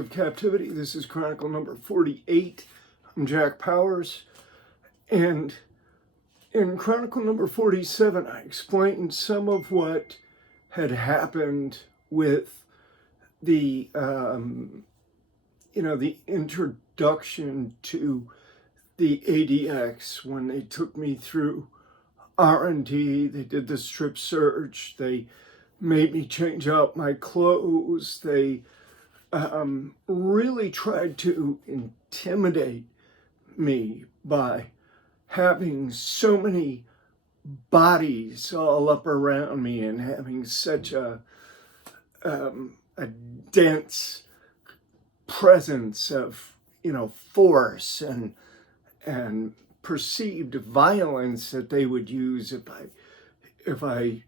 of Captivity. This is Chronicle number 48. I'm Jack Powers. And in Chronicle number 47, I explained some of what had happened with the, the introduction to the ADX when they took me through R&D. They did the strip search. They made me change out my clothes. They really tried to intimidate me by having so many bodies all up around me and having such a dense presence of, force and perceived violence that they would use if I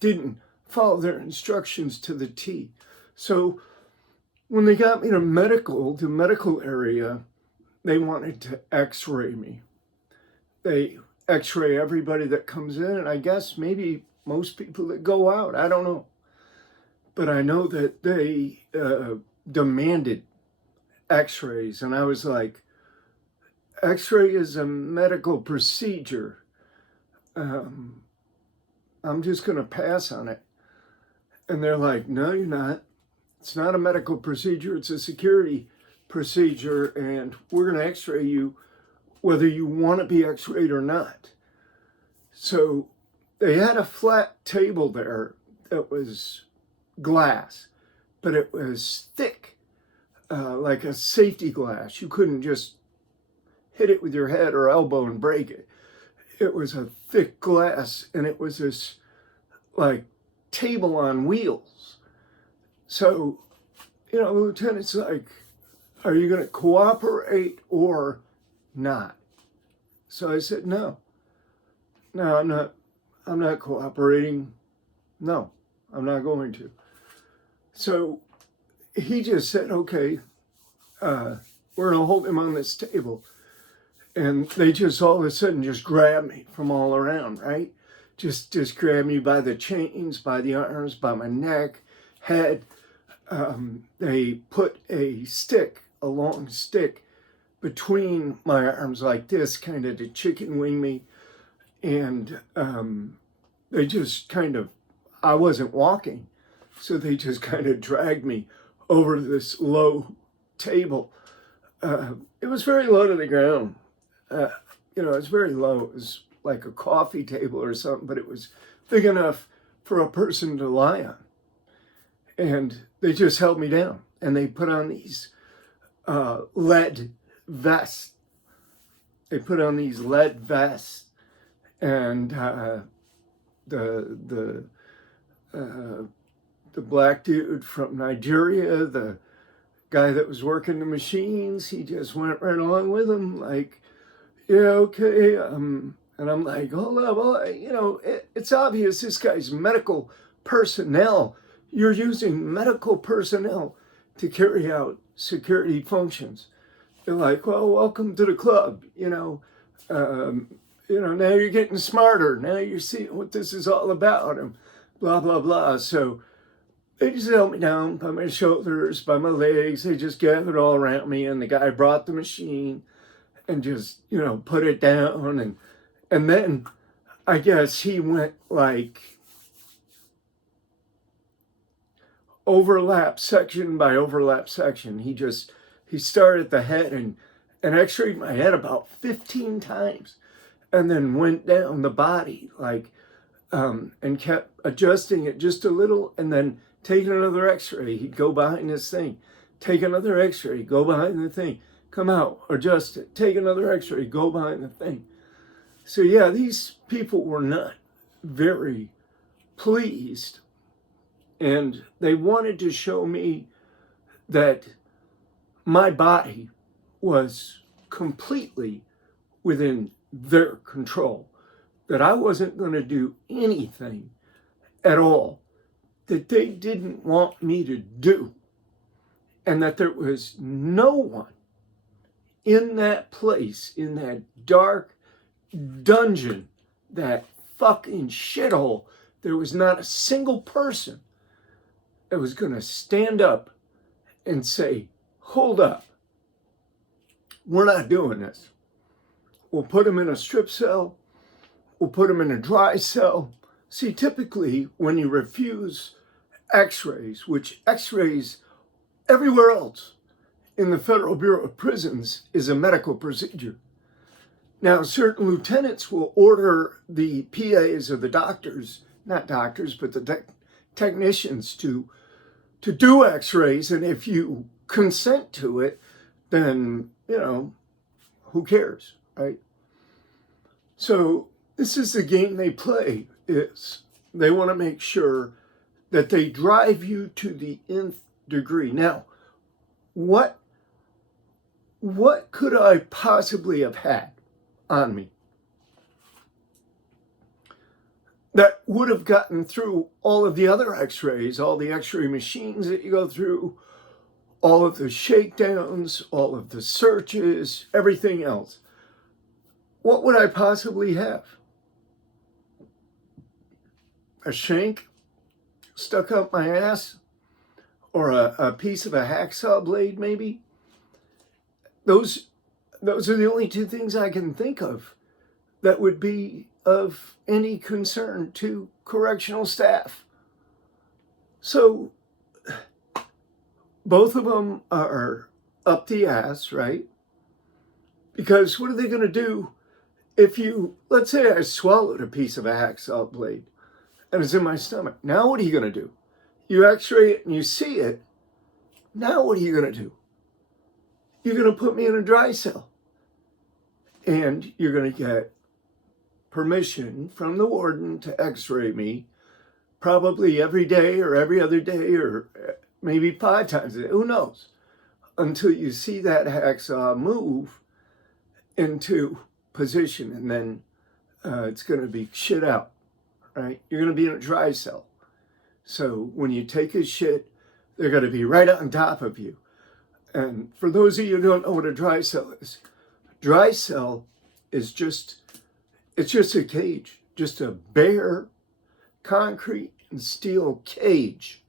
didn't follow their instructions to the T. So when they got me to the medical area, they wanted to x-ray me. They x-ray everybody that comes in, and I guess maybe most people that go out, I don't know. But I know that they demanded x-rays, and I was like, x-ray is a medical procedure. I'm just going to pass on it. And they're like, no, you're not. It's not a medical procedure. It's a security procedure. And we're going to x-ray you whether you want to be x-rayed or not. So they had a flat table there that was glass, but it was thick, like a safety glass. You couldn't just hit it with your head or elbow and break it. It was a thick glass, and it was this like table on wheels. So, the lieutenant's like, are you going to cooperate or not? So I said, no, I'm not cooperating. No, I'm not going to. So he just said, okay, we're going to hold him on this table. And they just all of a sudden just grabbed me from all around, right? Just grabbed me by the chains, by the arms, by my neck, head. They put a long stick between my arms like this, kind of to chicken wing me. And they just I wasn't walking. So they just kind of dragged me over to this low table. It was very low to the ground. It's very low. It was like a coffee table or something, but it was big enough for a person to lie on. And they just held me down, and they put on these lead vests. They put on these lead vests, and the black dude from Nigeria, the guy that was working the machines, he just went right along with them, like, yeah, okay. And I'm like, hold up, it's obvious this guy's medical personnel. You're using medical personnel to carry out security functions. They're like, well, welcome to the club. Now you're getting smarter. Now you're seeing what this is all about, and blah, blah, blah. So they just held me down by my shoulders, by my legs. They just gathered all around me, and the guy brought the machine and just, put it down. And then I guess he went like overlap section by overlap section. He started at the head and x-rayed my head about 15 times, and then went down the body and kept adjusting it just a little, and then taking another x-ray. He'd go behind this thing, take another x-ray, go behind the thing, come out, adjust it, take another x-ray, go behind the thing. So yeah, these people were not very pleased, and they wanted to show me that my body was completely within their control, that I wasn't going to do anything at all that they didn't want me to do, and that there was no one in that place, in that dark dungeon, that fucking shithole. There was not a single person that was going to stand up and say, hold up, we're not doing this. We'll put them in a strip cell. We'll put them in a dry cell. See, typically when you refuse x-rays, which x-rays everywhere else in the Federal Bureau of Prisons is a medical procedure. Now, certain lieutenants will order the PAs or the doctors, not doctors, but the technicians to do x-rays. And if you consent to it, then, who cares, right? So this is the game they play, is they want to make sure that they drive you to the nth degree. Now, what could I possibly have had on me that would have gotten through all of the other x-rays, all the x-ray machines that you go through, all of the shakedowns, all of the searches, everything else? What would I possibly have? A shank stuck up my ass? Or a piece of a hacksaw blade, maybe? Those are the only two things I can think of that would be of any concern to correctional staff. So both of them are up the ass, right? Because what are they going to do if let's say I swallowed a piece of a hacksaw blade and it's in my stomach. Now what are you going to do? You x-ray it and you see it. Now what are you going to do? You're going to put me in a dry cell. And you're going to get permission from the warden to x-ray me probably every day or every other day or maybe 5 times a day. Who knows? Until you see that hacksaw move into position, and then it's going to be shit out, right? You're going to be in a dry cell. So when you take a shit, they're going to be right on top of you. And for those of you who don't know what a dry cell is it's just a cage, just a bare concrete and steel cage.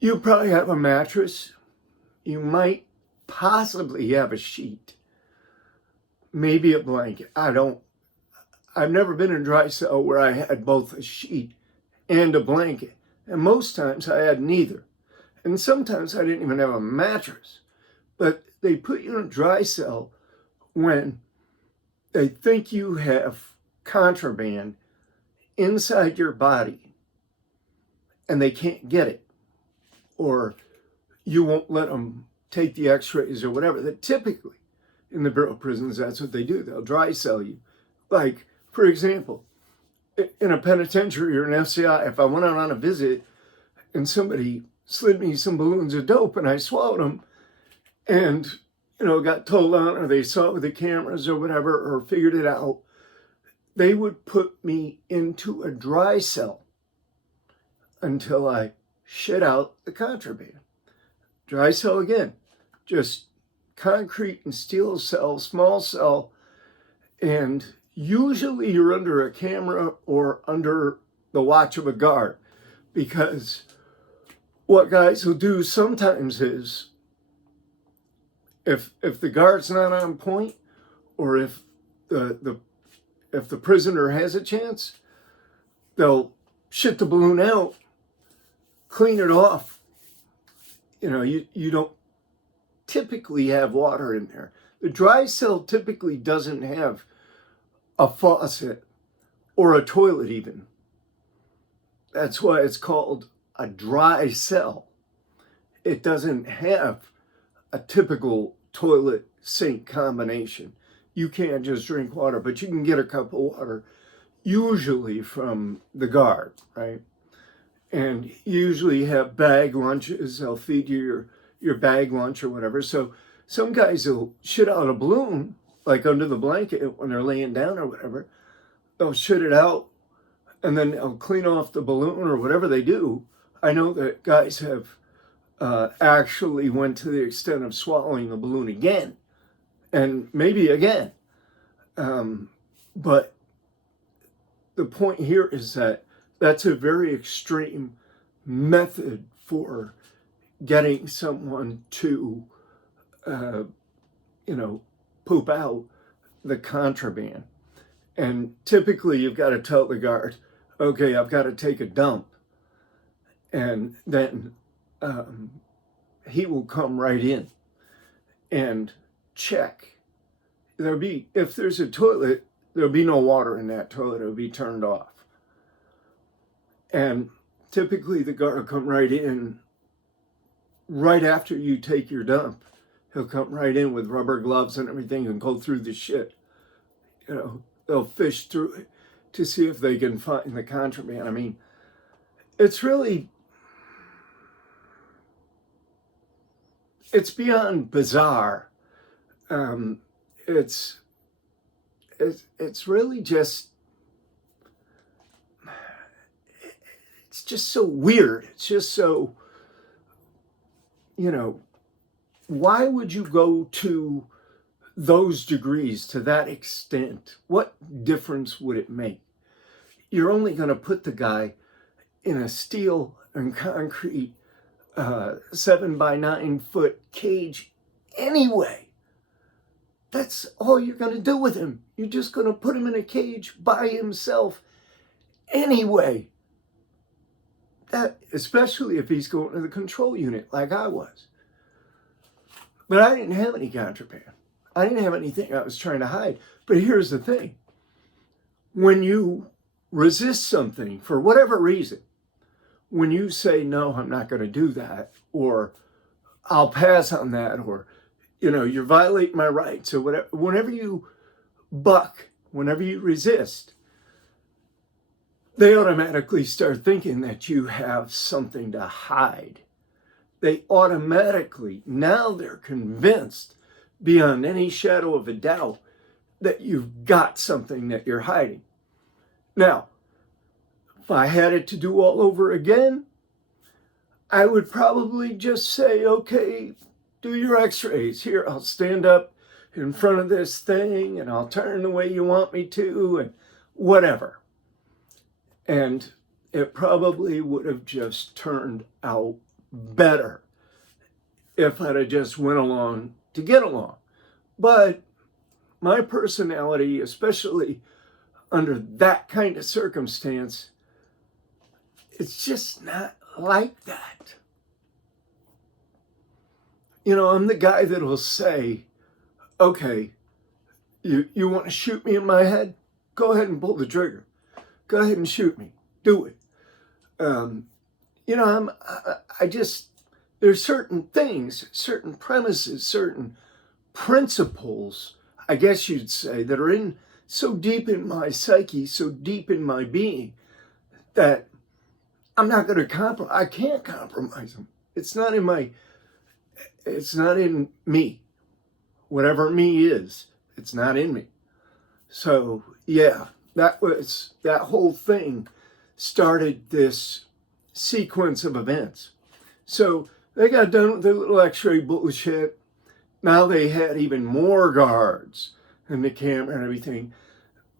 You probably have a mattress. You might possibly have a sheet, maybe a blanket. I've never been in a dry cell where I had both a sheet and a blanket. And most times I had neither. And sometimes I didn't even have a mattress. But they put you in a dry cell when they think you have contraband inside your body and they can't get it. Or you won't let them take the x-rays or whatever. That typically in the Bureau of Prisons, that's what they do. They'll dry cell you. Like, for example, in a penitentiary or an FCI, if I went out on a visit and somebody slid me some balloons of dope and I swallowed them and, got told on, or they saw it with the cameras or whatever, or figured it out, they would put me into a dry cell until I shit out the contraband. Dry cell again, just concrete and steel cell, small cell, and usually you're under a camera or under the watch of a guard, because what guys will do sometimes is if the guard's not on point, or if the prisoner has a chance, they'll shit the balloon out, clean it off. You don't typically have water in there. The dry cell typically doesn't have a faucet or a toilet even. That's why it's called a dry cell. It doesn't have a typical toilet sink combination. You can't just drink water, but you can get a cup of water, usually from the guard, right? And usually have bag lunches. They'll feed you your bag lunch or whatever. So some guys will shit out a balloon, like under the blanket when they're laying down or whatever. They'll shit it out and then they'll clean off the balloon or whatever they do. I know that guys have actually went to the extent of swallowing the balloon again and maybe again. But the point here is that that's a very extreme method for getting someone to, uh, poop out the contraband. And typically you've got to tell the guard, okay, I've got to take a dump. And then he will come right in and check. If there's a toilet, there'll be no water in that toilet. It'll be turned off. And typically the guard will come right in right after you take your dump. He'll come right in with rubber gloves and everything and go through the shit. They'll fish through it to see if they can find the contraband. I mean, it's beyond bizarre. It's really just, it's just so weird. It's just so, why would you go to those degrees to that extent? What difference would it make? You're only going to put the guy in a steel and concrete 7 by 9 foot cage anyway. That's all you're going to do with him. You're just going to put him in a cage by himself anyway. That, especially if he's going to the control unit like I was. But I didn't have any contraband. I didn't have anything I was trying to hide. But here's the thing. When you resist something for whatever reason, when you say, no, I'm not going to do that, or I'll pass on that, or, you're violating my rights, or whatever, whenever you buck, whenever you resist, they automatically start thinking that you have something to hide. They automatically, now they're convinced beyond any shadow of a doubt that you've got something that you're hiding. Now, if I had it to do all over again, I would probably just say, okay, do your x-rays. Here, I'll stand up in front of this thing and I'll turn the way you want me to and whatever. And it probably would have just turned out better if I'd have just went along to get along. But my personality, especially under that kind of circumstance, it's just not like that. I'm the guy that will say, okay, you want to shoot me in my head? Go ahead and pull the trigger. Go ahead and shoot me. Do it. There's certain things, certain premises, certain principles, I guess you'd say, that are so deep in my psyche, so deep in my being, that I'm not going to compromise. I can't compromise them. It's not in me. Whatever me is, it's not in me. So, yeah, that whole thing started this sequence of events. So they got done with their little x-ray bullshit. Now they had even more guards and the camera and everything.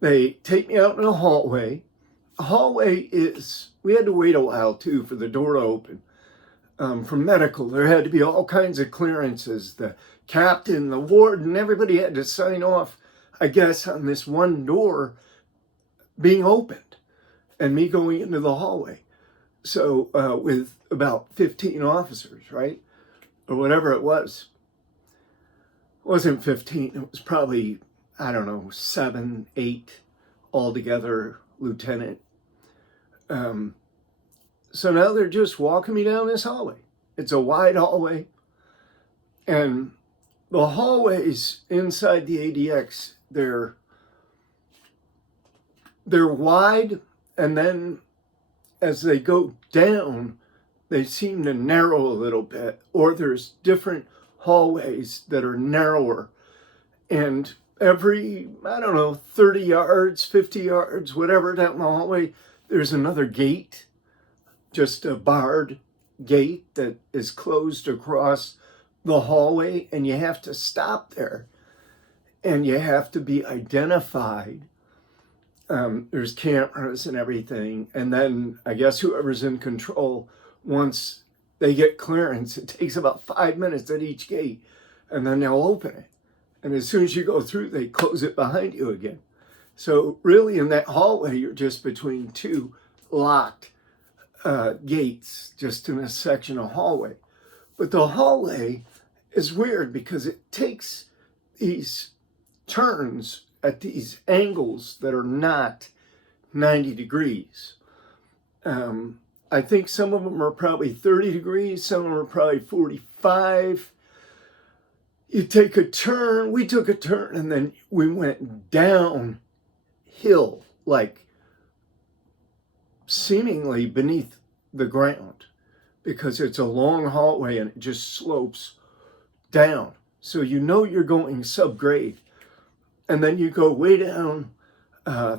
They take me out in a hallway. A hallway we had to wait a while too for the door to open. From medical, there had to be all kinds of clearances. The captain, the warden, everybody had to sign off, I guess, on this one door being opened and me going into the hallway. So with about 15 officers, right? Or whatever it was. It wasn't 15, it was probably, 7, 8 altogether, lieutenant. So now they're just walking me down this hallway. It's a wide hallway. And the hallways inside the ADX, they're wide, and then as they go down, they seem to narrow a little bit, or there's different hallways that are narrower. And every, 30 yards, 50 yards, whatever, down the hallway, there's another gate, just a barred gate that is closed across the hallway, and you have to stop there, and you have to be identified. There's cameras and everything, and then I guess whoever's in control, once they get clearance. It takes about 5 minutes at each gate, and then they'll open it. And as soon as you go through, they close it behind you again. So really in that hallway, you're just between two locked gates, just in a section of hallway. But the hallway is weird because it takes these turns at these angles that are not 90 degrees. I think some of them are probably 30 degrees, some of them are probably 45. You take a turn, we took a turn, and then we went downhill, like seemingly beneath the ground, because it's a long hallway and it just slopes down. So you know you're going subgrade. And then you go way down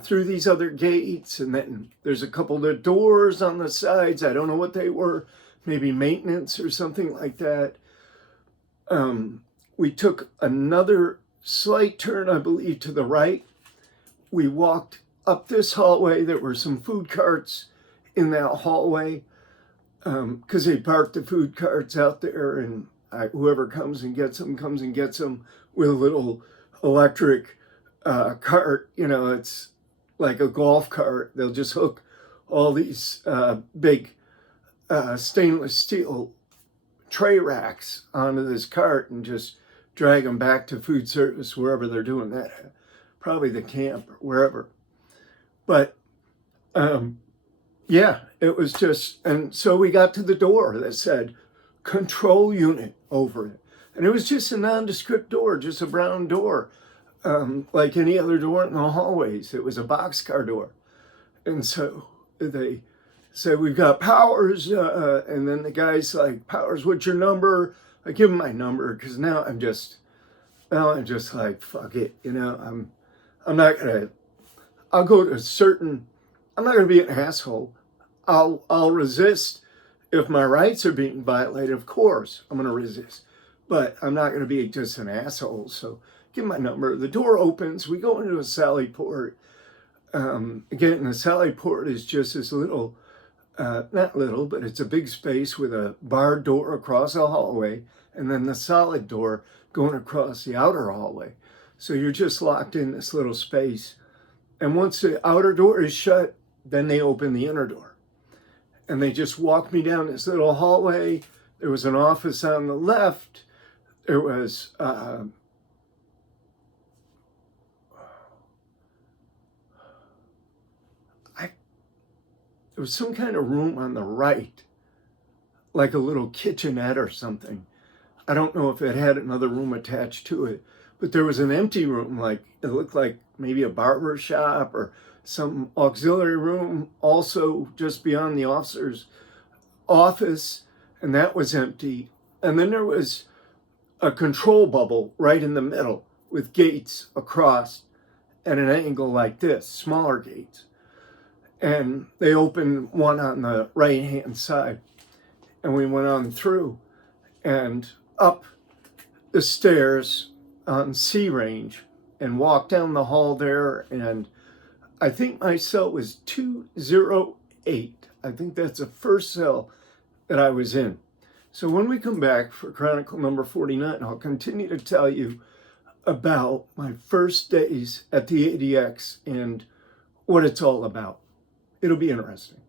through these other gates, and then there's a couple of doors on the sides. I don't know what they were, maybe maintenance or something like that. We took another slight turn, I believe, to the right. We walked up this hallway. There were some food carts in that hallway because they parked the food carts out there, and whoever comes and gets them comes and gets them with a little electric cart. You know, it's like a golf cart. They'll just hook all these big stainless steel tray racks onto this cart and just drag them back to food service, wherever they're doing that, probably the camp or wherever. But yeah, it was just, and so we got to the door that said control unit over it. And it was just a nondescript door, just a brown door, like any other door in the hallways. It was a boxcar door. And so they said, we've got Powers. And then the guy's like, Powers, what's your number? I give him my number because now I'm just like, fuck it. You know, I'm not going to, I'll go to certain, I'm not going to be an asshole. I'll resist if my rights are being violated. Of course, I'm going to resist. But I'm not going to be just an asshole. So give my number. The door opens. We go into a sally port. Again, the sally port is just this little, not little, but it's a big space with a barred door across a hallway, and then the solid door going across the outer hallway. So you're just locked in this little space. And once the outer door is shut, then they open the inner door. And they just walked me down this little hallway. There was an office on the left. There was there was some kind of room on the right, like a little kitchenette or something. I don't know if it had another room attached to it, but there was an empty room, like it looked like maybe a barber shop or some auxiliary room, also just beyond the officer's office, and that was empty. And then there was a control bubble right in the middle with gates across at an angle like this, smaller gates. And they opened one on the right-hand side. And we went on through and up the stairs on C range and walked down the hall there. And I think my cell was 208. I think that's the first cell that I was in. So when we come back for Chronicle number 49, I'll continue to tell you about my first days at the ADX and what it's all about. It'll be interesting.